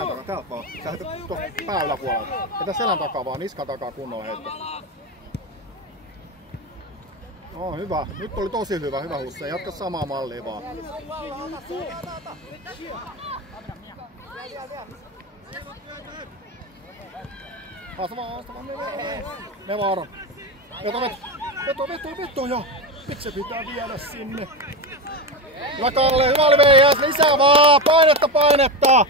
selän takaa, täältä vaan. Sä heität tuosta pää yläpuolelta. Heitä selän takaa vaan, niskan takaa kunnolla heitto. No hyvä, nyt oli tosi hyvä Hussein. Jatka samaa mallia vaan. Haasta vaan, me vaara. Veto ja nyt se pitää viedä sinne. Hyvä Kalle, hyvä oli VS, lisää vaan, painetta!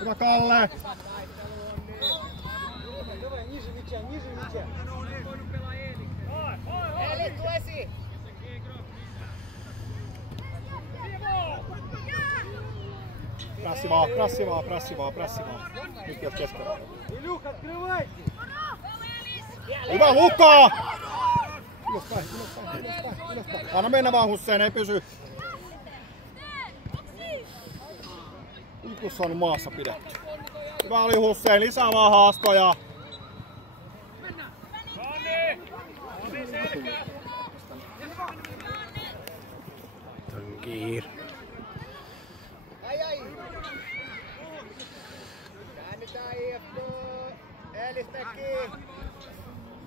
Hyvä Kalle! Прасsi vaan. Nyt jos keskellä. Hyvä Luka! Ylöspäin. Anna mennä vaan Hussein, ei pysy. Lukus saanut maassa pidetty. Hyvä oli Hussein, lisää vaan haastoja. Tankir.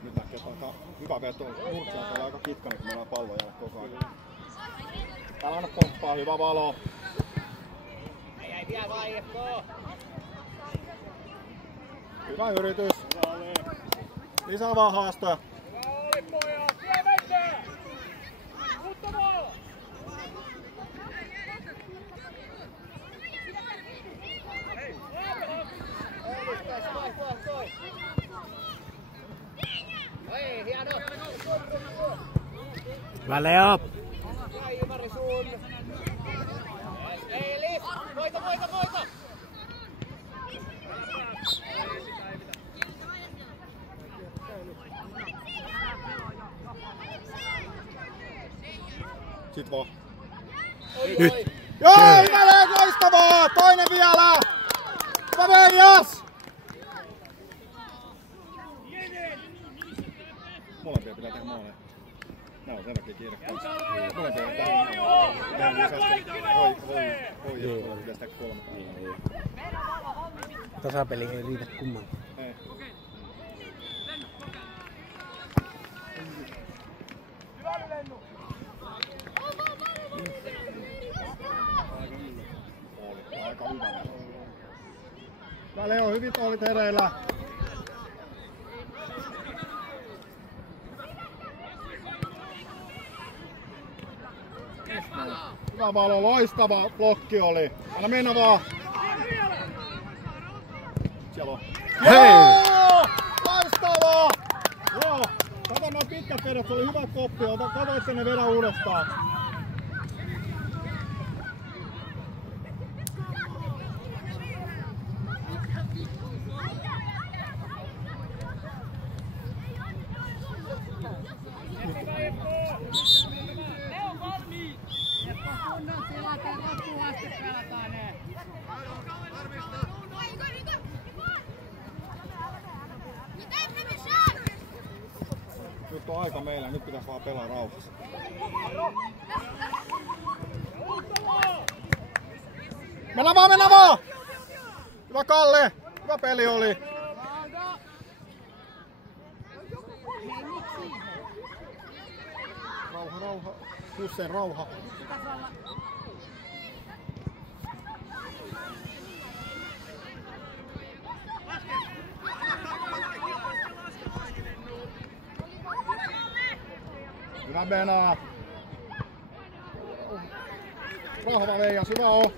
Nyt äkkiä aika hyvä veto. Nurksia on aika kitkainen, kun meillä on pallo jäällä koko ajan. Täällä anna pomppaa, hyvä valo. Hyvä yritys. Lisää vaan haastoja. Hyvä Leo! Voita! Sit vaan. Nyt! Joo, hyvä Leo, loistavaa! Toinen vielä! Hyvä Veijas! Molempia pitää tehdä maalia. Nää on sen takia kiirekkäisiä. Molempia pitää tehdä lisästi. Voi pitää sitä 3. Tasapeli ei riitä kummankaan. Ei. Aika hyvä. Hyvä Leo, hyvin olit hereillä. Hyvä valo, loistava blokki oli. Anna mennä vaan. Siellä on. Hei! Joo! Loistavaa! Joo. Kato noin pitkät vedot, se oli hyvä koppi. Kato, että ne vedä uudestaan. Nyt on aika meillä, nyt pitäisi vaan pelaa rauhassa. Mennään vaan! Hyvä Kalle! Hyvä peli oli! Rauha. Hussein, rauha. Hyvä Bena. Vahva Veijas, hyvä on.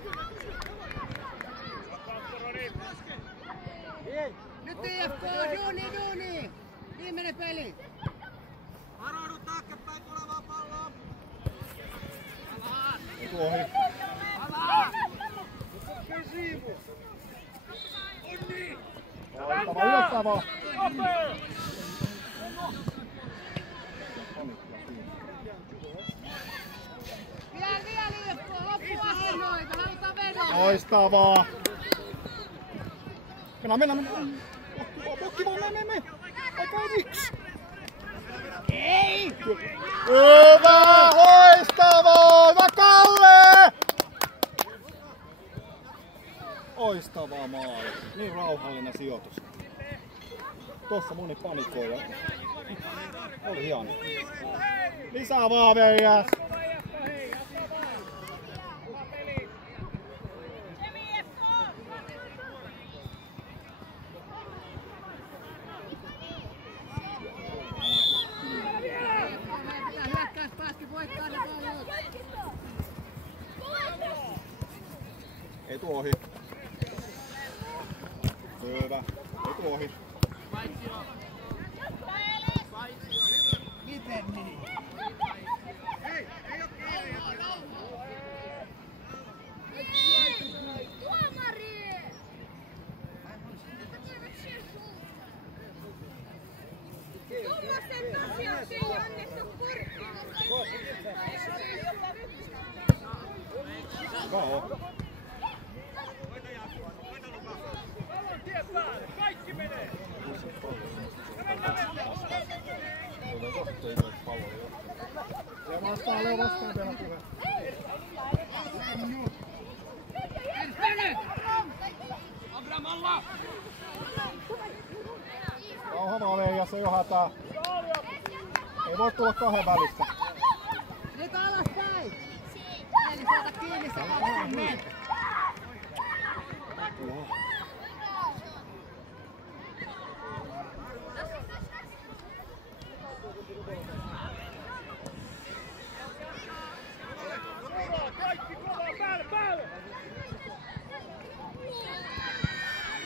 Nyt IFK, duuni! Viimeinen peli! Varoudu taaksepäin tulevaa palloa! Ohi. Loistava. Vielä IFK, loppua hennoita, halutaan vedota! Loistavaa. Mennään. Blokki vaan, me. Aika ei miksi. Ei! Hyvä! Loistavaa! Hyvä Kalle! Loistavaa maali. Niin rauhallinen sijoitus. Tossa moni panikoi ja oli hieno. Lisää vaan veijäs! Ei tuu ohi. Hyvä. Ei tuu ohi. Miten niin? Hei, ei oo kiinni. Tuomari! Tuommoisen tosiaankin ei annettu kurkkia. Hyvä on. Kaikki menee! Leo vastaan vielä puhe. Rauha vaan Veijas, ei oo hätää. Ei voi tulla kahden välistä. Nyt alaspäin! Eli saata kiinni se alaspäin.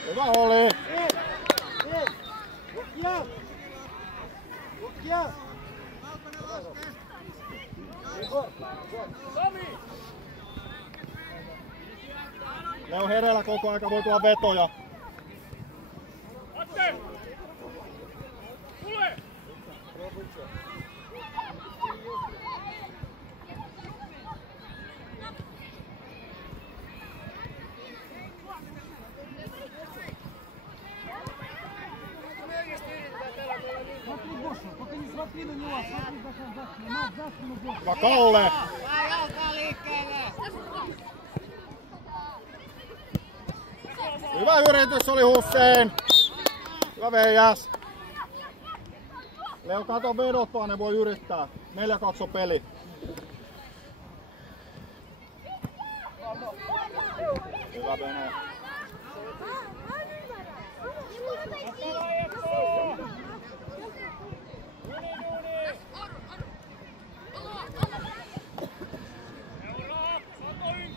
Hyvä oli! Leo hereillä koko aika, voi tulla vetoja. Atte! Tule! Hyvä Kalle! Vai jalkaa liikkeelle! Hyvä yritys oli Hussein! Hyvä Veijas! Leo kato vedot vaan, ne voi yrittää. 4-2 on peli. Hyvä Beno.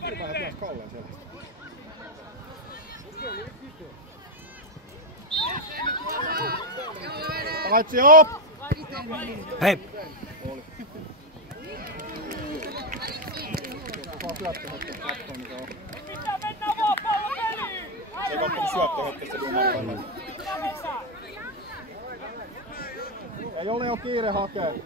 Hyvä ties Kallen sellaista. Paitsi op! Hei! Oli. Kuka syöttöhetkestä kattoo mitä on. Pitää mennä vaan pallopeliin! Se ei kattonut syöttöhetkestä jumalalla. Ei ole jo kiire hakee.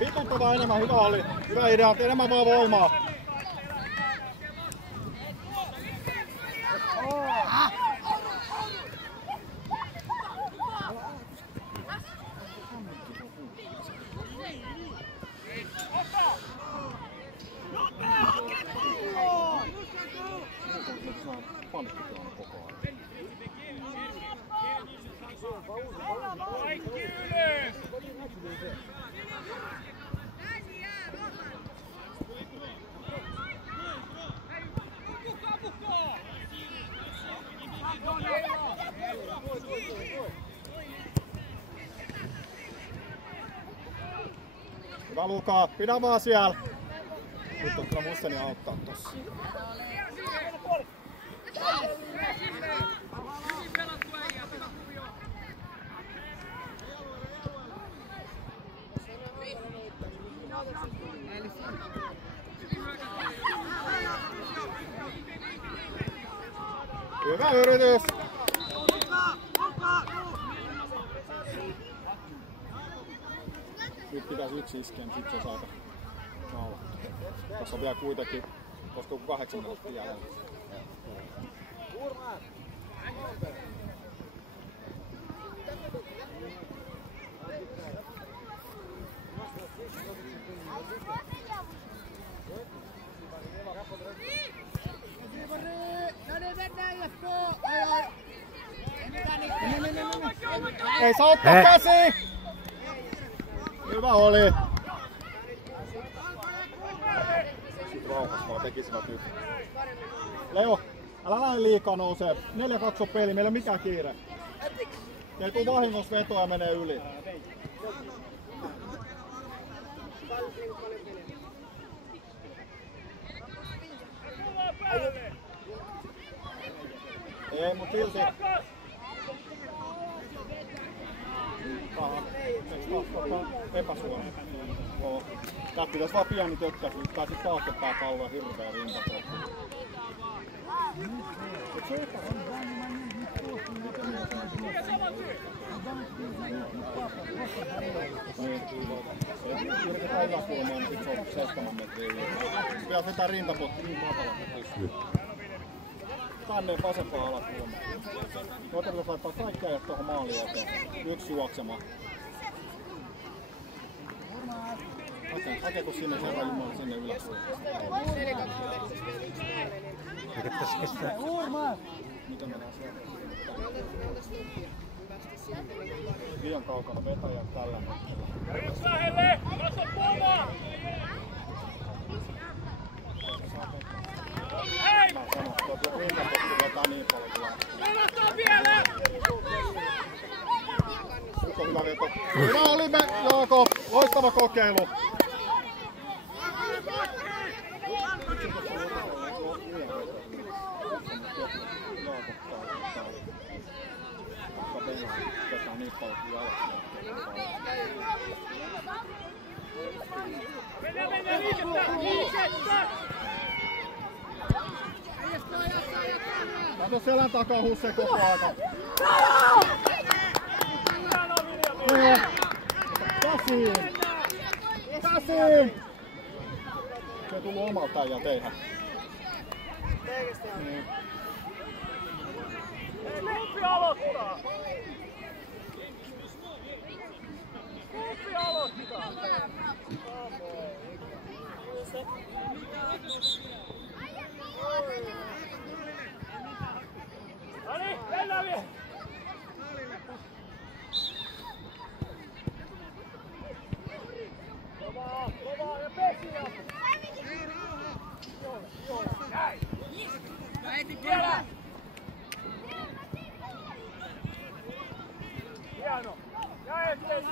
Vituttavaa enemmän, hyvä oli. Hyvä idea, enemmän vaan voimaa. Kaikki ylös! Hyvä Luka, pidä vaan siellä. Nyt on kyllä Musseni auttaa tossa. Hyvä yritys! Nyt pitäisi yksi iskeä, niin sit se on aika naulattu. Tässä on vielä kuitenkin, koska 8 minuuttia jäljellä. Ei saa ottaa käsi! Hyvä oli! Sitten rauhassa vaan tekisivät nyt. Leo, älä lähde liikaa nousee. 4-2 on peli, meillä ei ole mitään kiire. Ei tuu vahingossa vetoa ja menee yli. Ei, mut silti. Epäsuora. Tää pitäis vaan pieni tökkäs, nyt pääsit taaksepäin palloa hirveä rintakohta. Yritetään yläkulmaan, niin sit se on 7 metriä yli. Pitää vetää rintapotti niin matala, että pystyy. Tänne vasempaan alakulmaan. Noita pitäis laittaa kaikki ajat tohon maaliin eteen. Yksi juoksemaan. Hakeeko sinne sen rajumaan sinne ylös? Mikä tässä kestää? Mitä mennään sieltä? Liian kaukana vetäjä tällä hetkellä. Yksi lähelle! Katso puolaa! Hei! Mä sanon, että rintapotti vetää niin paljon kyllä. Pelataan vielä! Nyt on hyvä veto. Hyvä oli me, Jaakob! Loistava kokeilu! Mennään liikettä! Kato selän takaa Husse koko aika. Käsiin! Käsiin! Se on tullut omalta ja tehdä. Niin. Kumpi aloittaa? Kumpi aloittaa? Noniin, mennään vielä! Kovaa ja pesiä! Joo, näin! Vielä! Hieno! Ja eteen!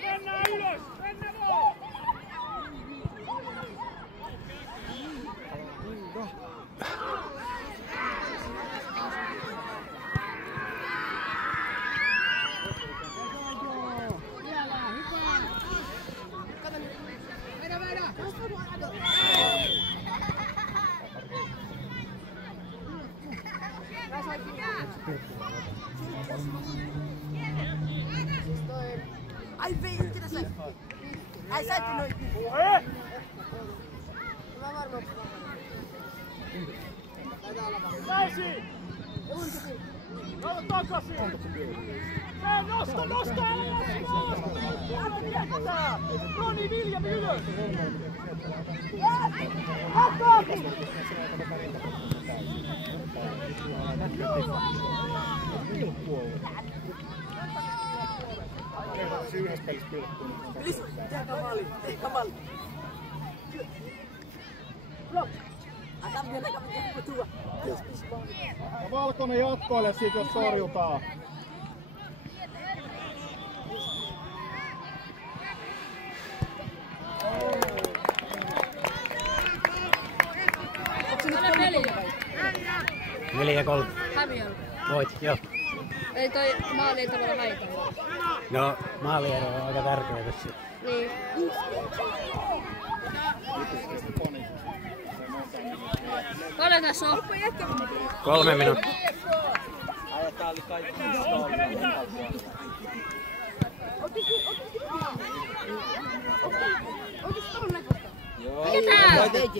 Mennään ylös! Mennään vaan! Ai vei, mitä sä? Ai sä et noin. Puhe! Mä varmaan. Täysi! Kato takaisin! Nosta! Älä jättää! Roni Viljami ylös! Takaisin! Ei yhdessä pelissä pilkkuun. Teka maali. Blok. Atam vielä kapitän putua. Ja Valkonen jatkoille sit, jos torjutaan. Onko se nyt 3? 4-3. Häviö. Voit, joo. Ei toi maali ei tavallaan haitalla. No, maaliero on aika tärkeä tässä. Niin. Paljon tässä on? 3 minuuttia.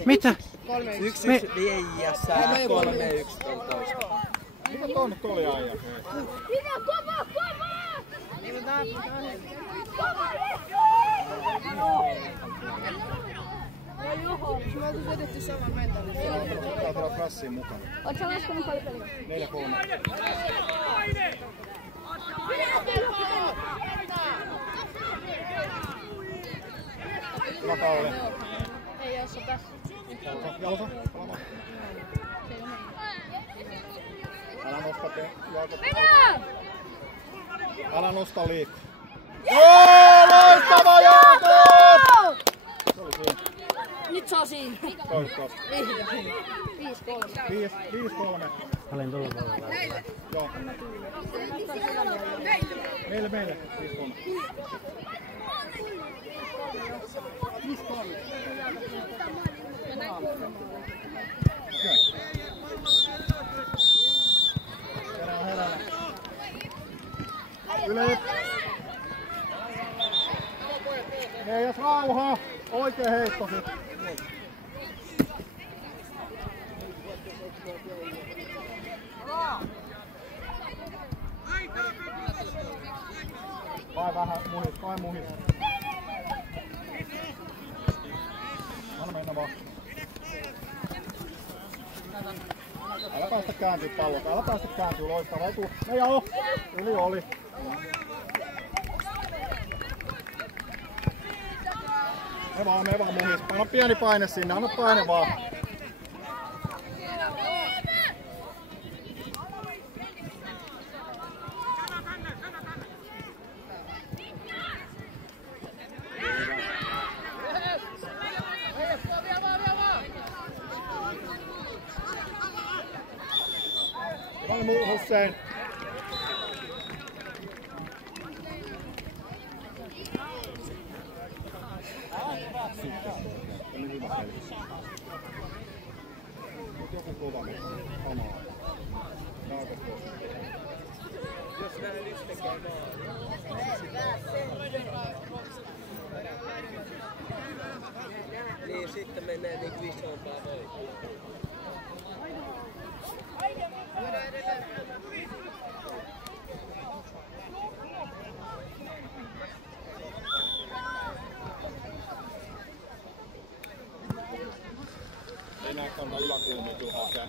Mitä? Mitä? 1-1 Viejässä, 3-1 Mitä tuo nyt oli äijä? Mitä kova! No Juho, me oltiin vedetty saman mentaalin. Tää tulee prassiin mukaan. Oot sä laskenut paljon peliä? 4-3. Hyvä Pauli. Ei oo se tässä. Jalka. Älä nosta Jaakob. Älä nosta liikaa. Joo, loistava Jaakob! Se oli siinä. Nyt se on siinä. Toivottavasti. 5-3. 5-3. Olen tullut vallaan. Joo. Meille. 5-3. Herää. Yle. Neijäs rauha. Oikein heitto sit. Vai vähän muhis. Anna mennä vaan. Älä päästä kääntyy pallota, loistavaa. No joo, yli oli. Me vaan muhis. Anna pieni paine sinne, anna paine vaan. Hyvä muu Hussein. Nyt joku kova samaa. Jos näin yksi tekee niin sitten mennään niinku isompaa voittoa. Ei näe kannata yläkulmiin kyllä hakea.